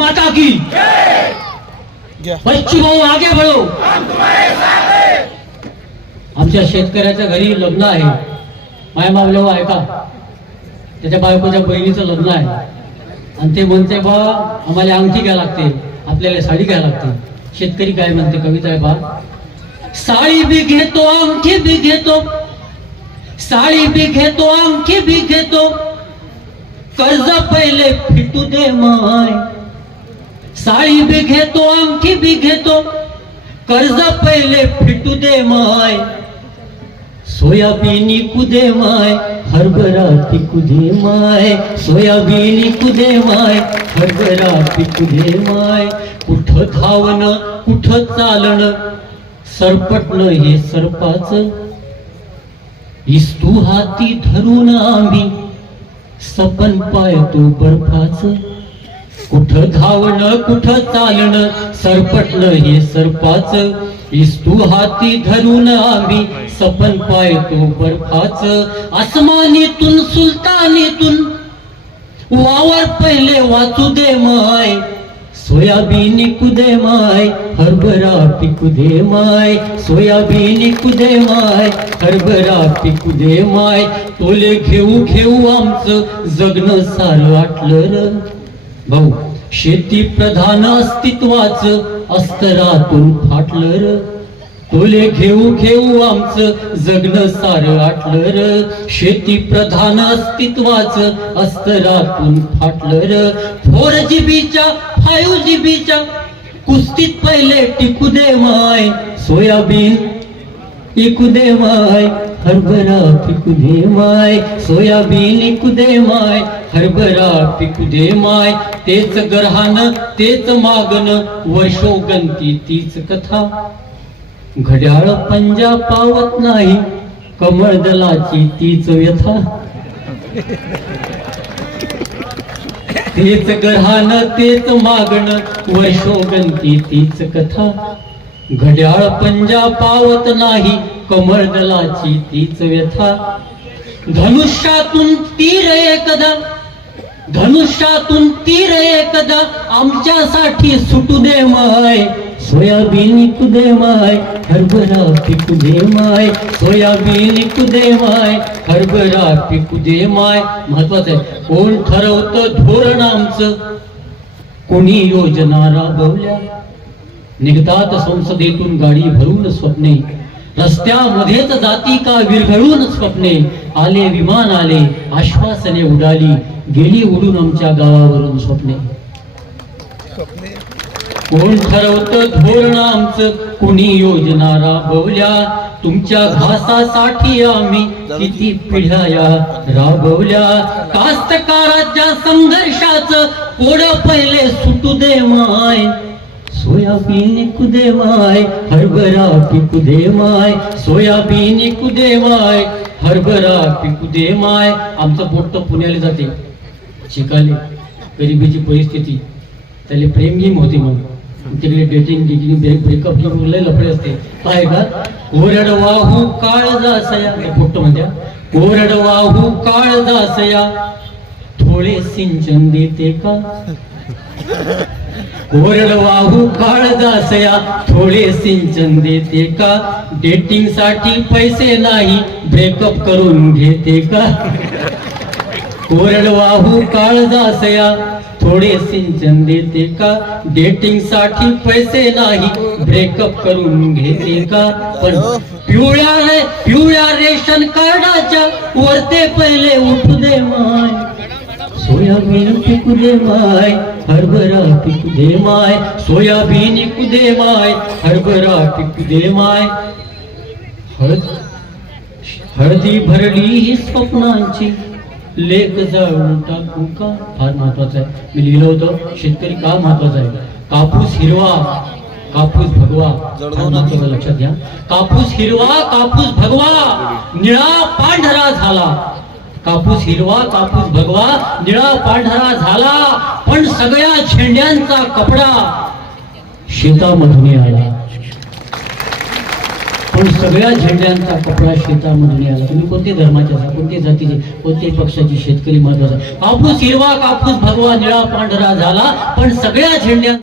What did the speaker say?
माता की। बच्चू भाऊ आगे बढो। आमच्या शेतकऱ्याच्या घरी लग्न आहे. माय मावले ऐका त्याच्या बायकोच्या बहिणीचं लग्न आहे. आणि ते म्हणते बा आम्हाला अंगठी घ्या लागते. आपल्याला साडी घ्या लागते. शेतकरी काय म्हणते कविता आहे बा? साडी बी घेतो अंगठी बी घेतो. साडी बी घेतो अंगठी बी घेतो. कर्ज पहिले फिटू दे माय. साई बी घेतो अंगठी बी घेतो कर्ज पहिले फिटू दे माय. सोयाबीन कुदे माय. हरभरा पिकुदे माय. सोयाबीन कुदे माय. हरभरा पिकुदे माय. कुठ धावण कुठ चालण? सरपटण हे सरपाच. इस्तू हाती धरून आम्ही. सपन पायतो बर्फाचं. कुठ धावण कुठ चालण सरपटण हे सरपाच. इस्तू हाती धरून आम्ही सपन पायतो बर्फाच. आसमानीतून सुलतानीतून वावर पहिले वाचू दे माय. सोयाबीन कुदे माय हरभरा पिकू दे माय. सोयाबीन कुदे माय हरभरा पिकू दे माय. तोले घेऊ घेऊ आमचं जगणं सारं वाटलं भाऊ शेती प्रधान अस्तित्वाच अस्तरातून फाटलं र. तोले घेऊ घेऊ आमचं जगण सार आटलं र. शेती प्रधान अस्तित्वाच अस्तरातून फाटलं र. फोर जीबीच्या फायू जीबीच्या कुस्तीत पहिले टिकू दे माय. सोयाबीन पिकू दे माय हरभरा पिकू दे माय सोयाबीन इकू दे माय हरभरा पिकू दे माय तेच ग्रहान तेच मागन वशोगंती तीच कथा. घड्याळ पंजा पावत नाही कमळ दलाची तीच व्यथा. तेच ग्रहान तेच मागण वशोगंती तीच कथा. घड्याळ पंजा पावत नाही कमळ दलाची तीच व्यथा. धनुष्यातून तीर एकदा धनुष्यातून तीर एकदा आमच्यासाठी सुटू दे माय सोयाबीन कुदे माय हरभरा पिकू दे माय सोयाबीन कुदे माय हरभरा पिकू दे माय. महत्वाचं आहे कोण ठरवतं धोरण आमचं? कोणी योजना राबवल्या? निघतात संसदेतून गाडी भरून स्वप्ने. रस्त्यामध्येच जाती का विरघळून स्वप्ने. आले विमान आले आश्वासने उडाली. गेली उडून आमच्या गावावरून स्वप्ने. कोण ठरवत धोरण आमचं? कुणी योजना राबवल्या? तुमच्या घासासाठी आम्ही किती पिढ्या राबवल्या? कास्तकाराच्या संघर्षाचं कोड पहिले सुटू दे माय. सोयाबीन कुदे माय हरभरा पिकू दे माय सोयाबीन कुदे माय हरभरा पिकू दे माय आमचं पोट्ट पुण्याला जाते. शिकाले गरिबीची परिस्थिती. त्याला प्रेम गेम होते मग. तिकडे डेटिंग डिटिंग ब्रेक ब्रेकअप गेम लय लफडे असते. काय का? कोरड वाहू काळ जासया. ते पोट्ट म्हणत्या. कोरड वाहू काळ जासया. थोडे सिंचन देते का? कोरड वाहू काळ दासया थोडे सिंचन देते का? डेटिंगसाठी पैसे नाही ब्रेकअप करून घेते का? कोरड वाहू काळ दासया थोडे सिंचन देते का? डेटिंगसाठी पैसे नाही ब्रेकअप करून घेते का? पण पिवळ्या पिवळ्या रेशन कार्डाच्या वरते पहिले उठू दे माय. सोयाबीन पिकू दे माय हरभरा पिकू दे माय सोयाबीन पिकू दे माय हरभरा पिकू दे माय. हळद हळदी भरली ही स्वप्नांची लेख जाळून टाकू का? फार महत्वाचं आहे. मी लिहिलं होतं शेतकरी का महत्त्वाचा आहे? कापूस हिरवा कापूस भगवा. लक्षात घ्या. कापूस हिरवा कापूस भगवा. निळा पांढरा झाला. कापूस हिरवा कापूस भगवा निळा पांढरा झाला पण सगळ्या झेंड्यांचा कपडा शेतामधून आला. पण सगळ्या झेंड्यांचा कपडा शेतामधून आला. तुम्ही कोणते धर्माचे असा कोणत्या जातीचे? कोणत्याही पक्षाची? शेतकरी महत्त्वाचा कापूस हिरवा कापूस भगवा निळा पांढरा झाला पण सगळ्या झेंड्या